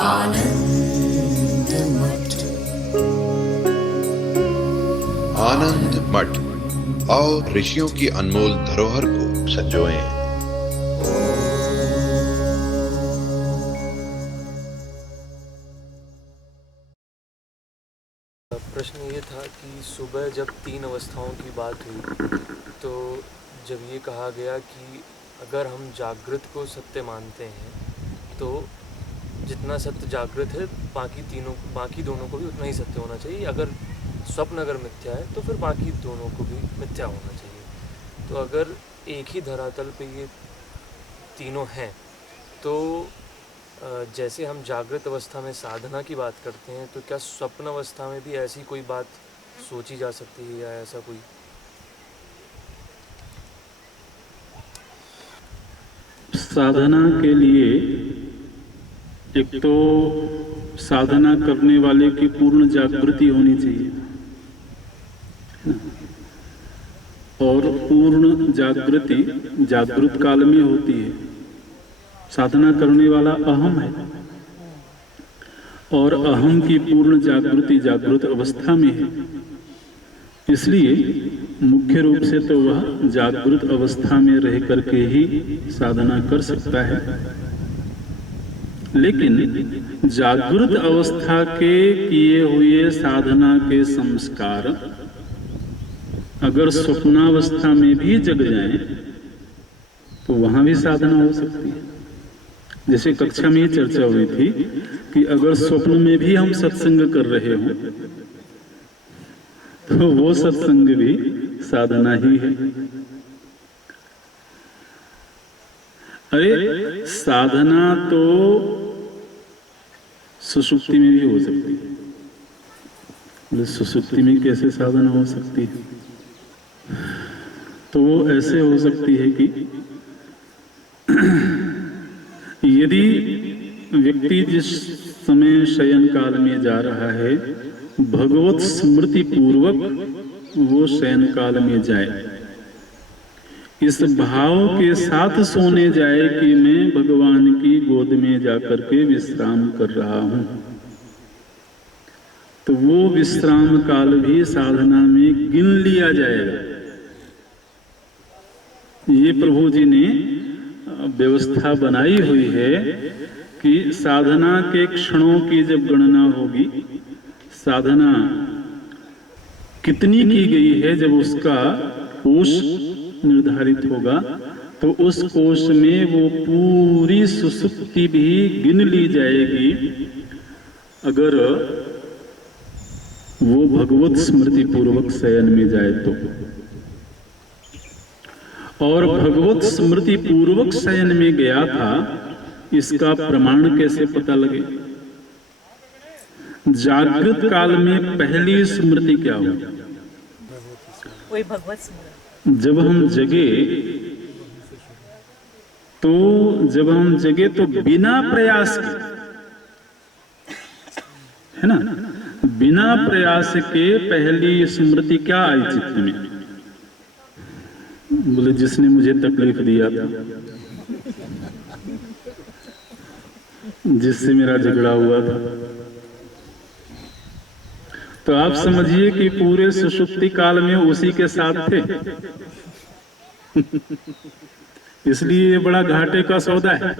आनंद मठ। आनंद मठ और ऋषियों की अनमोल धरोहर को संजोएं। प्रश्न ये था कि सुबह जब 3 अवस्थाओं की बात हुई तो जब ये कहा गया कि अगर हम जागृत को सत्य मानते हैं तो जितना सत्य जागृत है बाकी दोनों को भी उतना ही सत्य होना चाहिए। अगर स्वप्न अगर मिथ्या है तो फिर बाकी दोनों को भी मिथ्या होना चाहिए। तो अगर एक ही धरातल पे ये तीनों हैं तो जैसे हम जागृत अवस्था में साधना की बात करते हैं तो क्या स्वप्न अवस्था में भी ऐसी कोई बात सोची जा सकती है या ऐसा कोई? साधना के लिए एक तो साधना करने वाले की पूर्ण जागृति होनी चाहिए और पूर्ण जागृति जागृत काल में होती है। साधना करने वाला अहम है और अहम की पूर्ण जागृति जागृत अवस्था में है, इसलिए मुख्य रूप से तो वह जागृत अवस्था में रह करके ही साधना कर सकता है। लेकिन जागृत अवस्था के किए हुए साधना के संस्कार अगर स्वप्नावस्था में भी जग जाएं तो वहां भी साधना हो सकती है। जैसे कक्षा में चर्चा हुई थी कि अगर स्वप्न में भी हम सत्संग कर रहे हों तो वो सत्संग भी साधना ही है। अरे साधना तो सुषुप्ति में भी हो सकती है। बोले सुषुप्ति में कैसे साधना हो सकती है? तो वो ऐसे हो सकती है कि यदि व्यक्ति जिस समय शयन काल में जा रहा है भगवत स्मृति पूर्वक वो शयन काल में जाए, इस भाव के साथ सोने जाए कि मैं भगवान की गोद में जाकर के विश्राम कर रहा हूं, तो वो विश्राम काल भी साधना में गिन लिया जाएगा। ये प्रभु जी ने व्यवस्था बनाई हुई है कि साधना के क्षणों की जब गणना होगी, साधना कितनी की गई है, जब उसका कोष निर्धारित होगा तो उस कोष में वो पूरी सुसुप्ति भी गिन ली जाएगी अगर वो भगवत स्मृति पूर्वक शयन में जाए तो। और भगवत स्मृति पूर्वक शयन में गया था, इसका प्रमाण कैसे पता लगे? जागृत काल में पहली स्मृति क्या हो? वही भगवत स्मृति। जब हम जगे तो बिना प्रयास के, है ना, बिना प्रयास के पहली स्मृति क्या आई चित्त में? बोले जिसने मुझे तकलीफ दिया था, जिससे मेरा झगड़ा हुआ था। तो आप समझिए कि पूरे सुषुप्ति काल में उसी के साथ थे। इसलिए ये बड़ा घाटे का सौदा है।